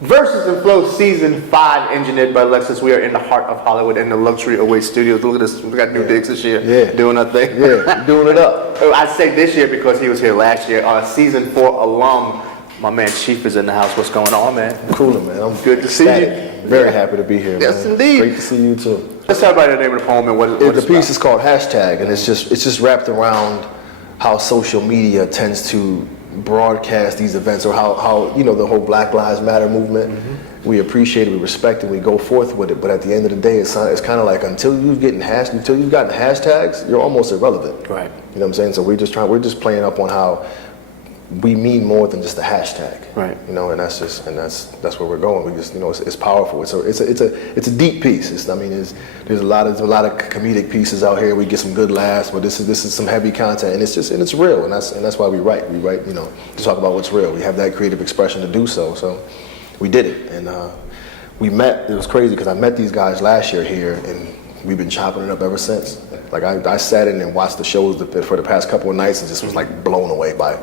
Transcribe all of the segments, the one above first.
Versus and Flow Season 5, engineered by Lexus. We are in the heart of Hollywood in the Luxury Away Studios. Look at this. We got new digs this year. Yeah. Doing our thing. Yeah, doing it up. I say this year because he was here last year. Season 4 alum, my man Chief is in the house. What's going on, man? I'm cooling, man. I'm good to see you. Very happy to be here, man. Yes, indeed. Great to see you, too. Let's talk about the name of the poem and what The piece is called Hashtag, and it's just wrapped around how social media tends to broadcast these events, or how you know, the whole Black Lives Matter movement. Mm-hmm. We appreciate it, we respect it, we go forth with it. But at the end of the day, it's kind of like until you've gotten hashtags, you're almost irrelevant. Right. You know what I'm saying? So we're just playing up on how we mean more than just a hashtag. Right. You know, and that's where we're going. We just, you know, it's powerful. It's a deep piece. There's a lot of comedic pieces out here. We get some good laughs, but this is some heavy content, and it's real, and that's why we write, you know, to talk about what's real. We have that creative expression to do so. So we did it, and we met. It was crazy because I met these guys last year here, and we've been chopping it up ever since. Like I sat in and watched the shows for the past couple of nights and just was like blown away by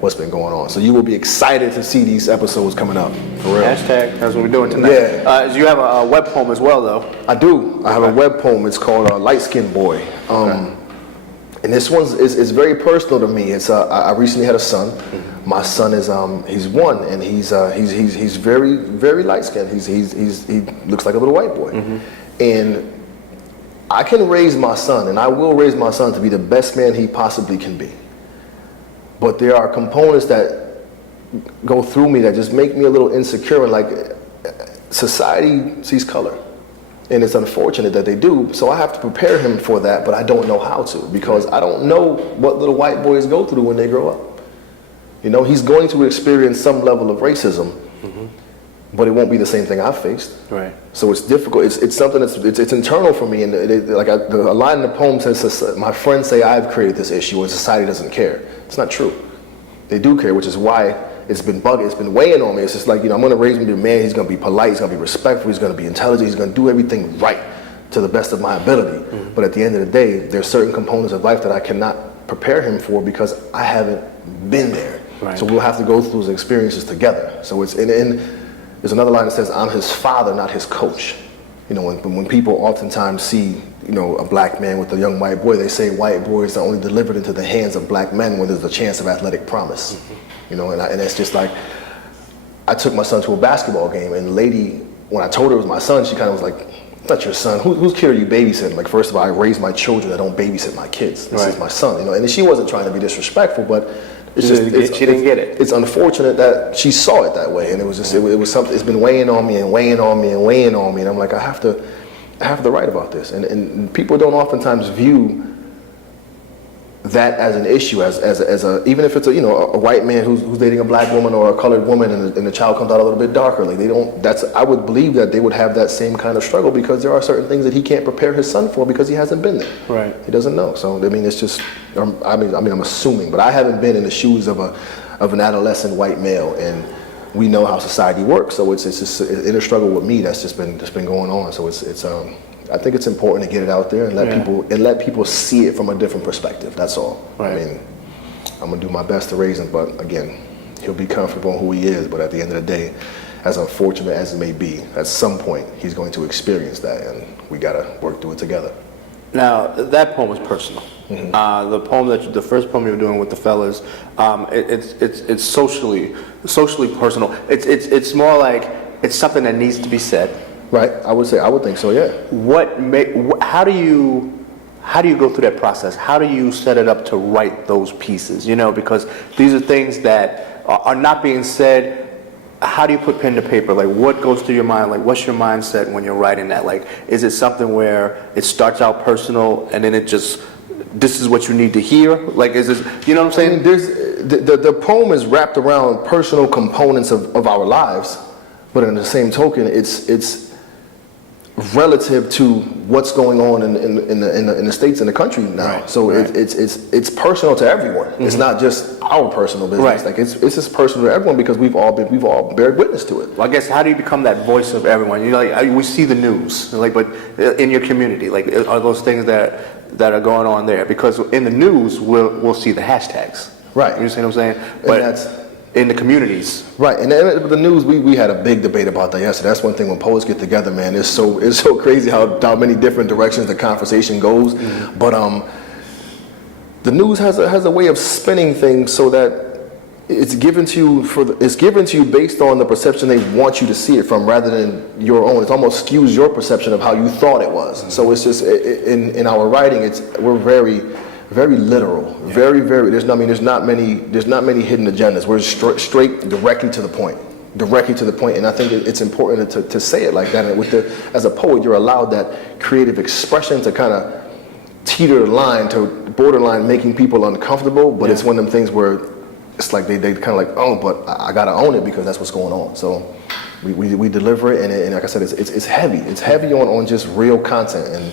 what's been going on. So you will be excited to see these episodes coming up, for real. Hashtag, that's what we're doing tonight. Yeah. You have a web poem as well, though. I do. I have a web poem. It's called Light Skin Boy. And this one's is very personal to me. It's I recently had a son. Mm-hmm. My son is he's 1, and he's very, very light skinned. He looks like a little white boy. Mm-hmm. And I can raise my son, and I will raise my son to be the best man he possibly can be. But there are components that go through me that just make me a little insecure, and like society sees color. And it's unfortunate that they do, so I have to prepare him for that, but I don't know how to, because I don't know what little white boys go through when they grow up. You know, he's going to experience some level of racism, but it won't be the same thing I've faced. Right. So it's difficult. It's something it's internal for me. And a line in the poem says, "My friends say I've created this issue, and society doesn't care." It's not true. They do care, which is why it's been bugging. It's been weighing on me. It's just like, you know, I'm going to raise him to be a man. He's going to be polite. He's going to be respectful. He's going to be intelligent. He's going to do everything right to the best of my ability. Mm-hmm. But at the end of the day, there's certain components of life that I cannot prepare him for because I haven't been there. Right. So we'll have to go through those experiences together. So it's and there's another line that says, "I'm his father, not his coach." You know, when people oftentimes see, you know, a black man with a young white boy, they say white boys are only delivered into the hands of black men when there's a chance of athletic promise. Mm-hmm. You know, and it's just like, I took my son to a basketball game, and the lady, when I told her it was my son, she kind of was like, "That's your son. Whose kid are you babysitting?" Like, first of all, I raise my children. I don't babysit my kids. This is my son. You know, and she wasn't trying to be disrespectful, but it's just she didn't get it. It's unfortunate that she saw it that way, and it was just it was something. It's been weighing on me and weighing on me and weighing on me, and I'm like, I have to write about this, and people don't oftentimes view that as an issue, as a even if it's a, you know, a white man who's dating a black woman or a colored woman, and the child comes out a little bit darker. Like, they don't. I would believe that they would have that same kind of struggle, because there are certain things that he can't prepare his son for because he hasn't been there. Right. He doesn't know. So I mean, it's just. I mean, I'm assuming, but I haven't been in the shoes of an adolescent white male, and we know how society works. So it's just an inner struggle with me that's just been going on. So it's I think it's important to get it out there and let people see it from a different perspective. That's all. Right. I mean, I'm gonna do my best to raise him, but again, he'll be comfortable in who he is. But at the end of the day, as unfortunate as it may be, at some point he's going to experience that, and we gotta work through it together. Now, that poem was personal. Mm-hmm. The first poem you were doing with the fellas, it's socially personal. It's more like it's something that needs to be said. Right, I would think so, yeah. How do you go through that process? How do you set it up to write those pieces? You know, because these are things that are not being said. How do you put pen to paper? Like, what goes through your mind? Like, what's your mindset when you're writing that? Like, is it something where it starts out personal and then this is what you need to hear? Like, is this, you know what I'm saying? The poem is wrapped around personal components of our lives, but in the same token, it's relative to what's going on in the states and the country now. Right, so right. It's personal to everyone. Mm-hmm. It's not just our personal business. Right. Like it's just personal to everyone because we've all bared witness to it. Well, I guess, how do you become that voice of everyone? You know, like, we see the news, like, but in your community, like, are those things that are going on there? Because in the news, we'll see the hashtags. Right. You see what I'm saying? But in the communities. Right, and then the news, we had a big debate about that yesterday. That's one thing when poets get together, man. It's so crazy how many different directions the conversation goes. Mm-hmm. But the news has a way of spinning things so that it's given to you based on the perception they want you to see it from, rather than your own. It almost skews your perception of how you thought it was. Mm-hmm. So it's just in our writing, we're very, very literal. Yeah. Very, very. There's not many hidden agendas. We're straight, directly to the point. And I think it's important to say it like that. And as a poet, you're allowed that creative expression to kind of teeter the line to borderline making people uncomfortable. But it's one of them things where it's like they kind of like, oh, but I gotta own it because that's what's going on. So we deliver it, and like I said, it's heavy. It's heavy on just real content, and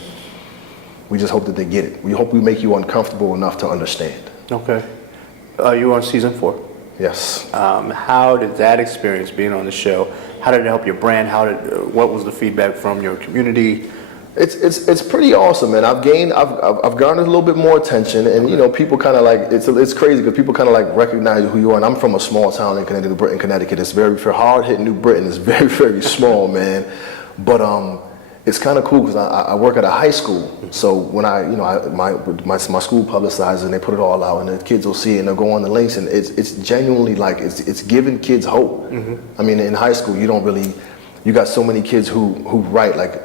we just hope that they get it. We hope we make you uncomfortable enough to understand. Okay. You on season 4? Yes. How did that experience being on the show? How did it help your brand? What was the feedback from your community? It's pretty awesome, man. I've garnered a little bit more attention, and people kind of like it's crazy because people kind of like recognize who you are. And I'm from a small town in Connecticut, Britian, Connecticut. It's very, for hard hitting New Britain. It's very, very small, man. But it's kind of cool because I work at a high school. So when my school publicizes and they put it all out, and the kids will see it and they'll go on the links, and it's genuinely like it's giving kids hope. Mm-hmm. I mean, in high school you got so many kids who write. Like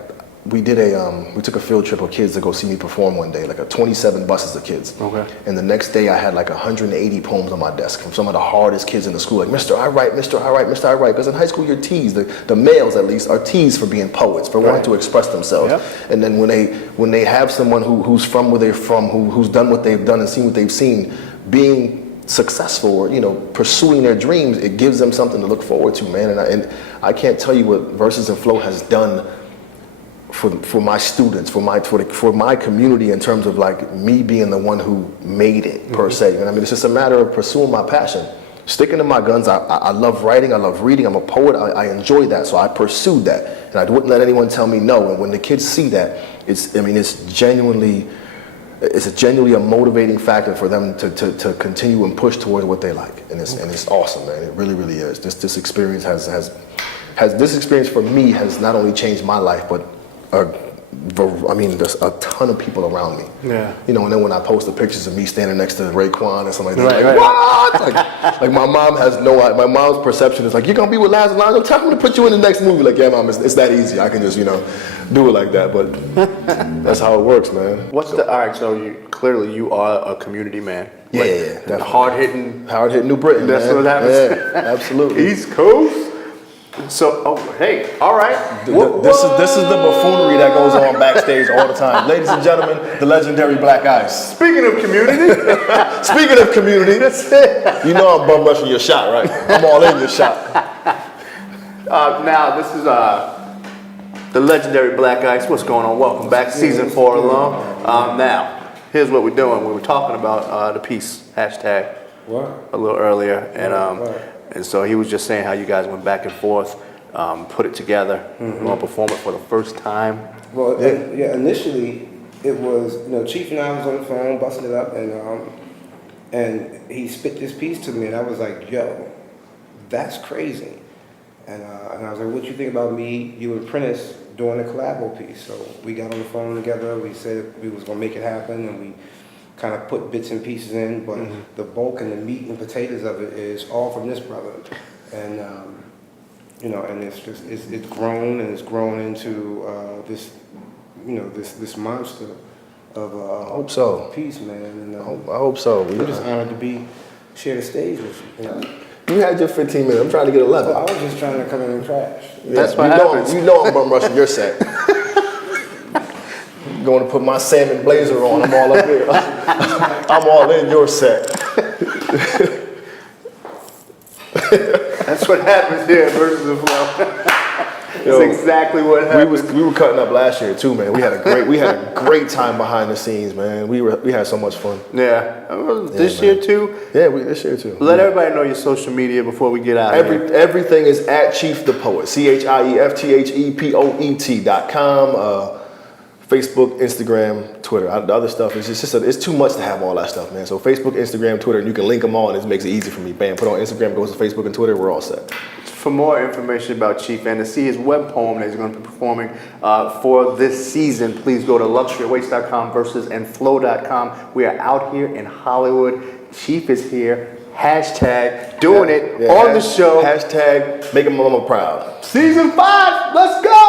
we took a field trip of kids to go see me perform one day, like 27 buses of kids. Okay. And the next day I had like 180 poems on my desk from some of the hardest kids in the school. Like, Mr. I write, Mr. I write, Mr. I write. Because in high school you're teased. The males at least are teased for being poets, for wanting to express themselves. Yep. And then when they have someone who's from where they're from, who's done what they've done and seen what they've seen, being successful or pursuing their dreams, it gives them something to look forward to, man. And I can't tell you what Verses and Flow has done for my students, for my community, in terms of like me being the one who made it per se. And I mean, it's just a matter of pursuing my passion, sticking to my guns. I love writing, I love reading, I'm a poet, I enjoy that, so I pursued that, and I wouldn't let anyone tell me no. And when the kids see that, it's genuinely a motivating factor for them to continue and push towards what they like, and it's awesome, man. It really, really is. This experience this experience for me has not only changed my life, but there's a ton of people around me. Yeah. And then when I post the pictures of me standing next to Raekwon and something like that, what? Like my mom my mom's perception is like, you're gonna be with Laz Alonso, tell him to put you in the next movie. Like, yeah, mom, it's that easy. I can just, do it like that. But that's how it works, man. All right, so clearly you are a community man. Yeah, definitely. Hard-hitting New Britain, That's man. what happens. Yeah, absolutely. East Coast. So, hey, all right. This is the buffoonery that goes on backstage all the time. Ladies and gentlemen, the legendary Black Ice. Speaking of community. That's it. You know I'm bum rushing your shot, right? I'm all in your shot. Now, this is the legendary Black Ice. What's going on? Welcome back, season 4 alone. Now, here's what we're doing. We were talking about the piece, hashtag, a little earlier. And so he was just saying how you guys went back and forth, put it together, going to perform it for the first time. Well, initially it was, Chief and I was on the phone, busting it up, and he spit this piece to me, and I was like, yo, that's crazy. And I was like, what you think about me, you and Prentice, doing a collabo piece? So we got on the phone together, we said we was going to make it happen, and we kind of put bits and pieces in, but the bulk and the meat and potatoes of it is all from this brother. And and it's grown, and it's grown into this monster of I hope so. Piece, man. And I hope so. We're just honored to share the stage with you. You had your 15 minutes. I'm trying to get 11. Well, I was just trying to come in and crash. That's what happens. I'm bum rushing your set. Going to put my salmon blazer on. I'm all up here. I'm all in your set. That's what happens here at Versus and Flow. That's exactly what happened. We were cutting up last year too, man. We had a great time behind the scenes, man. We had so much fun. Yeah. This year too? Yeah, this year too. Let everybody know your social media before we get out of here. Everything is at Chief the Poet. ChiefThePoet.com. Facebook, Instagram, Twitter. The other stuff is it's too much to have all that stuff, man. So Facebook, Instagram, Twitter, and you can link them all, and it makes it easy for me. Bam, put on Instagram, goes to Facebook and Twitter, we're all set. For more information about Chief and to see his web poem that he's going to be performing for this season, please go to luxuryawaits.com and flow.com. We are out here in Hollywood. Chief is here. Hashtag doing it on the show. Hashtag making my mama proud. Season 5. Let's go.